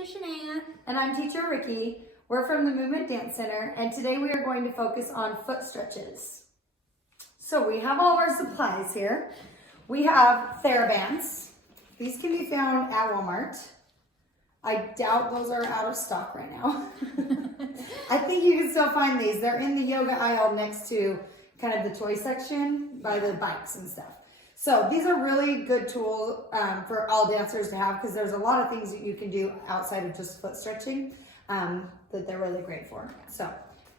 Teacher Shanaya. And I'm Teacher Ricky. We're from the Movement Dance Center, and today we are going to focus on foot stretches. So we have all our supplies here. We have TheraBands. These can be found at Walmart. I doubt those are out of stock right now. I think you can still find these. They're in the yoga aisle next to kind of the toy section by the bikes and stuff. So these are really good tools for all dancers to have, because there's a lot of things that you can do outside of just foot stretching that they're really great for. So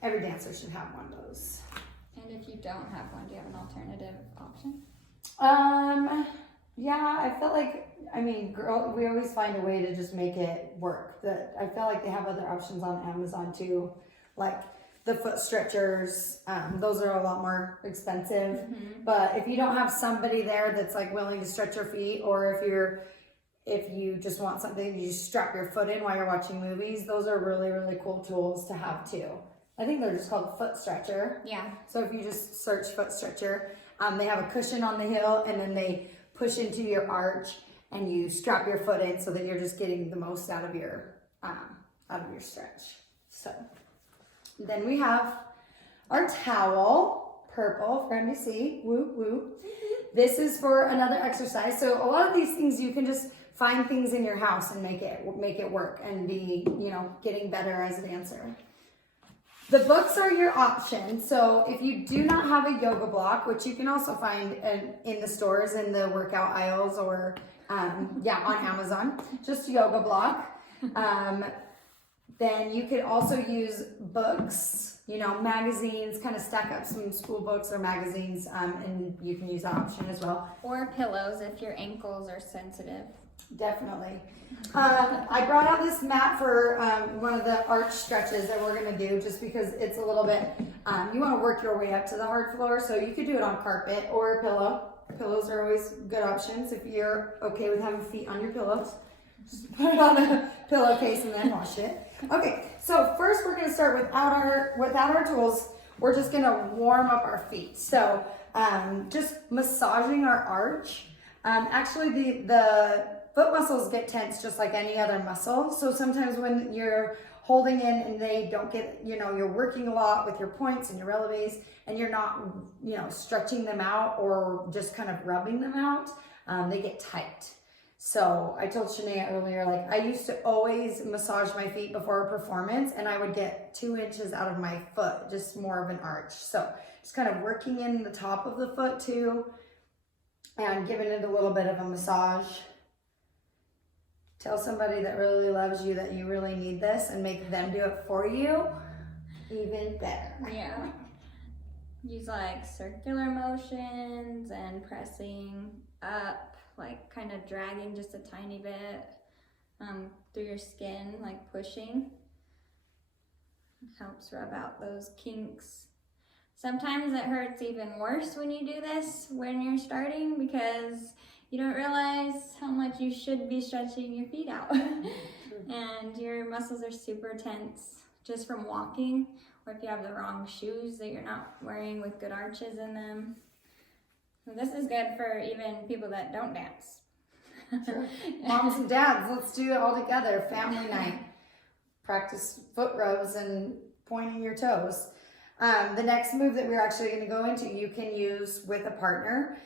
every dancer should have one of those. And if you don't have one, do you have an alternative option? Yeah, I felt like, we always find a way to just make it work. I feel like they have other options on Amazon too, like the foot stretchers. Those are a lot more expensive. Mm-hmm. But if you don't have somebody there that's like willing to stretch your feet, or if you just want something you just strap your foot in while you're watching movies, those are really, really cool tools to have too. I think they're just called foot stretcher. Yeah. So if you just search foot stretcher, they have a cushion on the heel, and then they push into your arch, and you strap your foot in so that you're just getting the most out of your stretch. So then we have our towel, purple for NBC. Woo woo. This is for another exercise. So a lot of these things you can just find things in your house and make it work and be, getting better as a dancer. The books are your option. So if you do not have a yoga block, which you can also find in the stores, in the workout aisles, or on Amazon, just yoga block. Then you could also use books, magazines, kind of stack up some school books or magazines, and you can use that option as well. Or pillows if your ankles are sensitive. Definitely. I brought out this mat for one of the arch stretches that we're going to do, just because it's a little bit, you want to work your way up to the hard floor, so you could do it on carpet or a pillow. Pillows are always good options if you're okay with having feet on your pillows. Just put it on a pillowcase and then wash it. Okay, so first we're going to start without our tools. We're just going to warm up our feet. So just massaging our arch. Actually, the foot muscles get tense just like any other muscle. So sometimes when you're holding in and they don't get, you're working a lot with your points and your releves, and you're not, stretching them out or just kind of rubbing them out, they get tight. So I told Shanaya earlier, I used to always massage my feet before a performance, and I would get 2 inches out of my foot, just more of an arch. So just kind of working in the top of the foot too, and giving it a little bit of a massage. Tell somebody that really loves you that you really need this, and make them do it for you. Even better. Yeah. Use circular motions and pressing up, kind of dragging just a tiny bit through your skin, pushing. It helps rub out those kinks. Sometimes it hurts even worse when you do this when you're starting, because you don't realize how much you should be stretching your feet out. And your muscles are super tense just from walking, or if you have the wrong shoes that you're not wearing with good arches in them. So this is good for even people that don't dance. Sure. Moms and dads, let's do it all together. Family night. Practice foot rubs and pointing your toes. The next move that we're actually going to go into, you can use with a partner,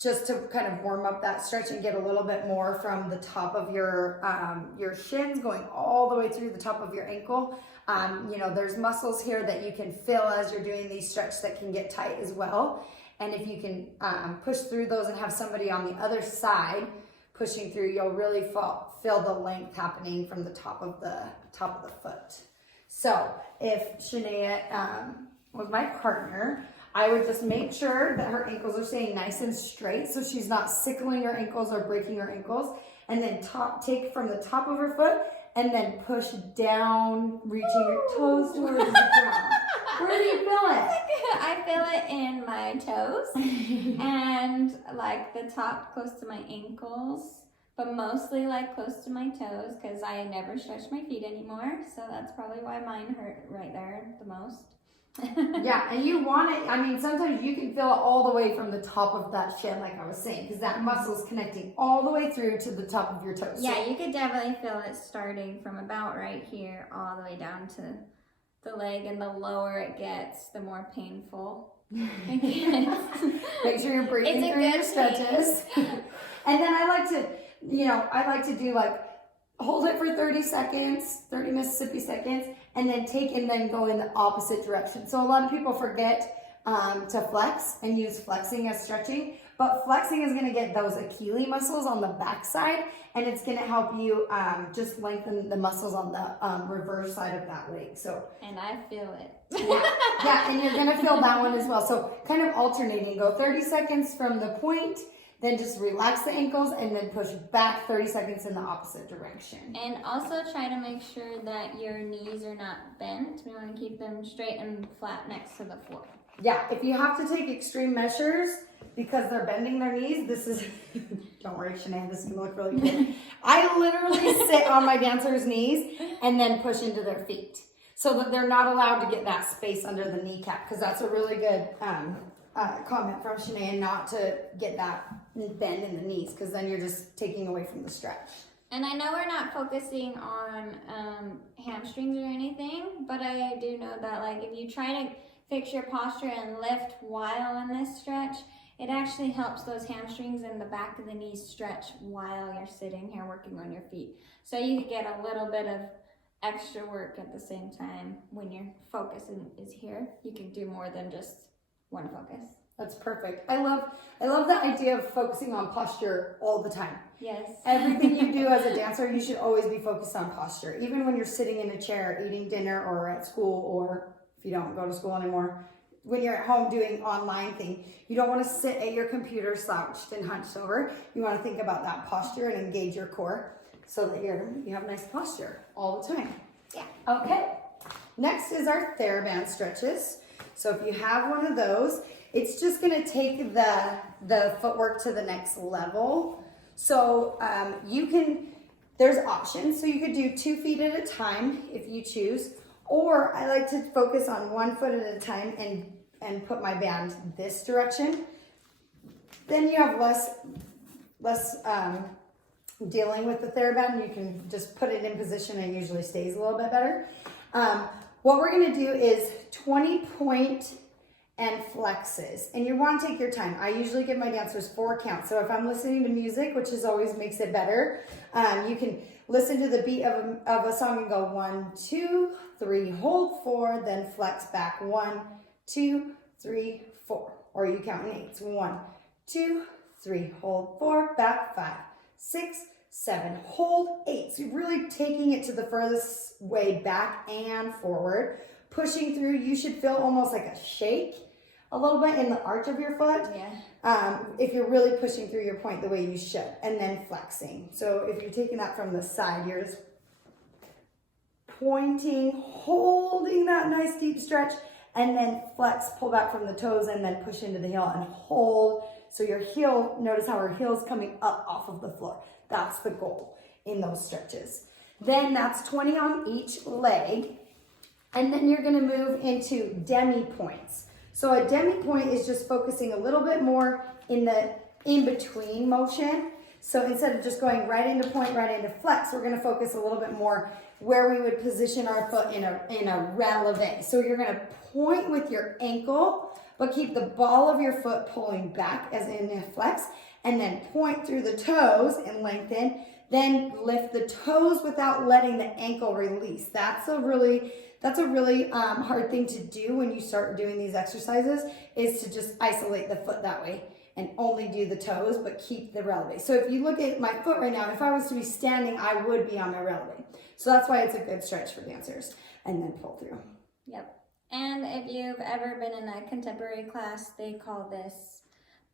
just to kind of warm up that stretch and get a little bit more from the top of your shins going all the way through the top of your ankle. There's muscles here that you can feel as you're doing these stretches that can get tight as well. And if you can push through those and have somebody on the other side pushing through, you'll really feel the length happening from the top of the foot. So if Shanaya was my partner, I would just make sure that her ankles are staying nice and straight, so she's not sickling her ankles or breaking her ankles. And then take from the top of her foot and then push down, reaching your toes towards the ground. Where do you feel it? I feel it in my toes and the top close to my ankles, but mostly close to my toes, because I never stretch my feet anymore. So that's probably why mine hurt right there the most. Yeah, and you want it, I mean, sometimes you can feel it all the way from the top of that shin, like I was saying, because that muscle is connecting all the way through to the top of your toes. Yeah, you could definitely feel it starting from about right here all the way down to the leg, and the lower it gets, the more painful it gets. Make sure you're breathing through your stretches. And then I like to do like, hold it for 30 seconds, 30 Mississippi seconds, and then take and then go in the opposite direction. So a lot of people forget to flex and use flexing as stretching, but flexing is gonna get those Achilles muscles on the back side, and it's gonna help you just lengthen the muscles on the reverse side of that leg. So, and I feel it. yeah, and you're gonna feel that one as well. So kind of alternating, go 30 seconds from the point, then just relax the ankles and then push back 30 seconds in the opposite direction. And also try to make sure that your knees are not bent. We want to keep them straight and flat next to the floor. Yeah, if you have to take extreme measures because they're bending their knees, this is, don't worry, Shanaya, this is gonna look really good. I literally sit on my dancers' knees and then push into their feet so that they're not allowed to get that space under the kneecap, because that's a really good comment from Shanaya, not to get that bend in the knees, because then you're just taking away from the stretch. And I know we're not focusing on hamstrings or anything, but I do know that like if you try to fix your posture and lift while in this stretch, it actually helps those hamstrings and the back of the knees stretch while you're sitting here working on your feet. So you could get a little bit of extra work at the same time when your focus is here. You can do more than just one focus. That's perfect. I love the idea of focusing on posture all the time. Yes. Everything you do as a dancer, you should always be focused on posture. Even when you're sitting in a chair eating dinner or at school, or if you don't go to school anymore, when you're at home doing online thing, you don't want to sit at your computer slouched and hunched over. You want to think about that posture and engage your core so that you have nice posture all the time. Yeah. Okay. Next is our TheraBand stretches. So if you have one of those, it's just going to take the footwork to the next level. So there's options. So you could do 2 feet at a time if you choose, or I like to focus on 1 foot at a time and put my band this direction. Then you have less dealing with the TheraBand. You can just put it in position and it usually stays a little bit better. What we're going to do is 20-point and flexes, and you want to take your time. I usually give my dancers 4 counts. So if I'm listening to music, which always makes it better, you can listen to the beat of a song and go 1, 2, 3, hold 4, then flex back 1, 2, 3, 4, or you count in 8s. 1, 2, 3, hold 4, back 5, 6, 7, hold 8. So you're really taking it to the furthest way back and forward. Pushing through, you should feel almost like a shake a little bit in the arch of your foot. Yeah. If you're really pushing through your point the way you should, and then flexing. So if you're taking that from the side, you're just pointing, holding that nice deep stretch, and then flex, pull back from the toes, and then push into the heel and hold. So your heel, notice how our heel is coming up off of the floor. That's the goal in those stretches. Then that's 20 on each leg. And then you're going to move into demi points. So a demi point is just focusing a little bit more in the in-between motion. So instead of just going right into point, right into flex, we're going to focus a little bit more where we would position our foot in a releve. So you're going to point with your ankle, but keep the ball of your foot pulling back as in a flex, and then point through the toes and lengthen. Then lift the toes without letting the ankle release. That's a really hard thing to do when you start doing these exercises, is to just isolate the foot that way and only do the toes, but keep the releve. So if you look at my foot right now, if I was to be standing, I would be on my releve. So that's why it's a good stretch for dancers. And then pull through. Yep. And if you've ever been in a contemporary class, they call this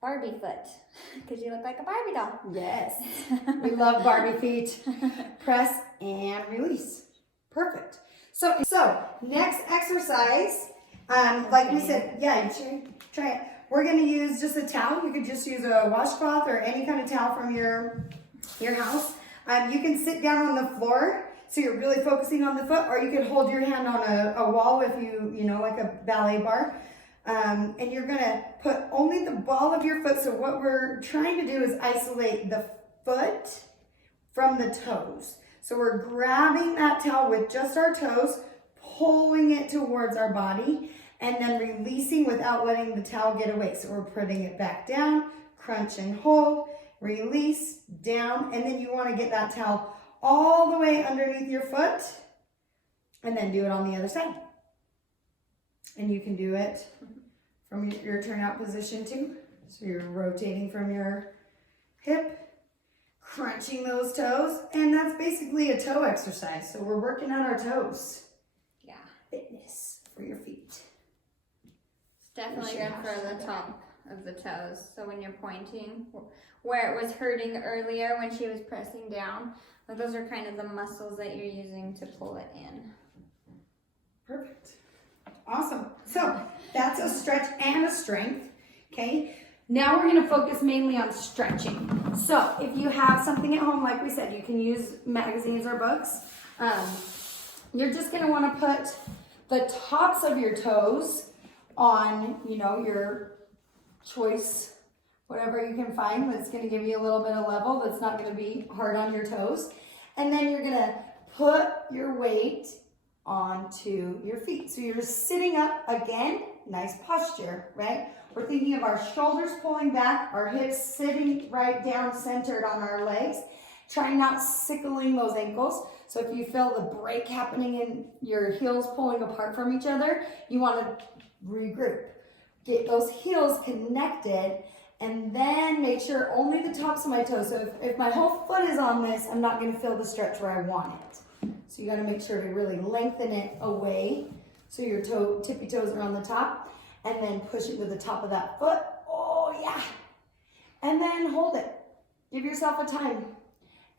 Barbie foot, because you look like a Barbie doll. Yes. We love Barbie feet. Press and release. Perfect. So next exercise, like we said, yeah, you should try it. We're going to use just a towel. You could just use a washcloth or any kind of towel from your house. You can sit down on the floor. So you're really focusing on the foot, or you could hold your hand on a wall if you know, like a ballet bar. And you're gonna put only the ball of your foot. So what we're trying to do is isolate the foot from the toes. So we're grabbing that towel with just our toes, pulling it towards our body, and then releasing without letting the towel get away. So we're putting it back down, crunch and hold, release, down, and then you want to get that towel all the way underneath your foot, and then do it on the other side. And you can do it from your turnout position too. So you're rotating from your hip, crunching those toes, and that's basically a toe exercise. So we're working on our toes. Yeah. Fitness for your feet. It's definitely good for the top of the toes. So when you're pointing, where it was hurting earlier when she was pressing down, those are kind of the muscles that you're using to pull it in. Perfect. Awesome. So that's a stretch and a strength. Okay. Now we're going to focus mainly on stretching. So if you have something at home, like we said, you can use magazines or books. You're just going to want to put the tops of your toes on, your choice, whatever you can find that's going to give you a little bit of level, that's not going to be hard on your toes. And then you're going to put your weight onto your feet. So you're sitting up again, nice posture, right? We're thinking of our shoulders pulling back, our hips sitting right down centered on our legs. Try not sickling those ankles. So if you feel the break happening in your heels pulling apart from each other, you want to regroup. Get those heels connected, and then make sure only the tops of my toes. So if my whole foot is on this, I'm not going to feel the stretch where I want it. So you got to make sure to really lengthen it away so your tippy toes are on the top, and then push it to the top of that foot. Oh yeah. And then hold it. Give yourself a time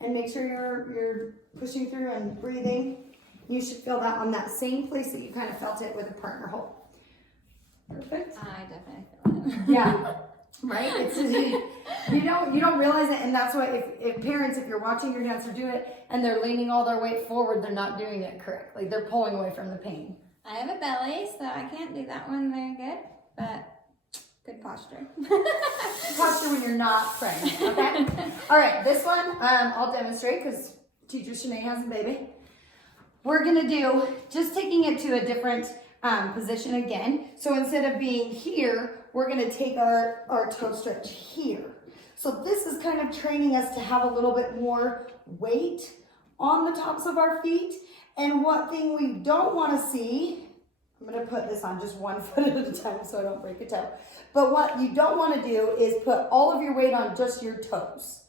and make sure you're pushing through and breathing. You should feel that on that same place that you kind of felt it with a partner hold. Perfect. I definitely feel it. Yeah. Right? It's you don't realize it, and that's why if parents, if you're watching your dancer do it and they're leaning all their weight forward, they're not doing it correctly. They're pulling away from the pain. I have a belly, so I can't do that one very good, but good posture. Posture when you're not pregnant, okay? All right, this one I'll demonstrate because teacher Shanae has a baby. We're gonna do just taking it to a different position again. So instead of being here, we're gonna take our toe stretch here. So this is kind of training us to have a little bit more weight on the tops of our feet. And what thing we don't wanna see, I'm gonna put this on just one foot at a time so I don't break a toe. But what you don't wanna do is put all of your weight on just your toes.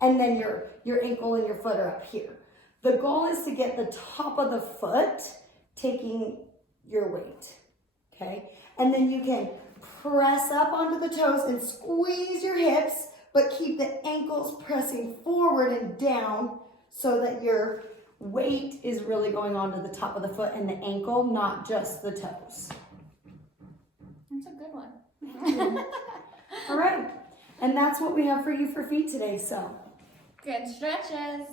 And then your ankle and your foot are up here. The goal is to get the top of the foot taking your weight, okay? And then you can press up onto the toes and squeeze your hips, but keep the ankles pressing forward and down so that your weight is really going onto the top of the foot and the ankle, not just the toes. That's a good one. All right, and that's what we have for you for feet today, so. Good stretches.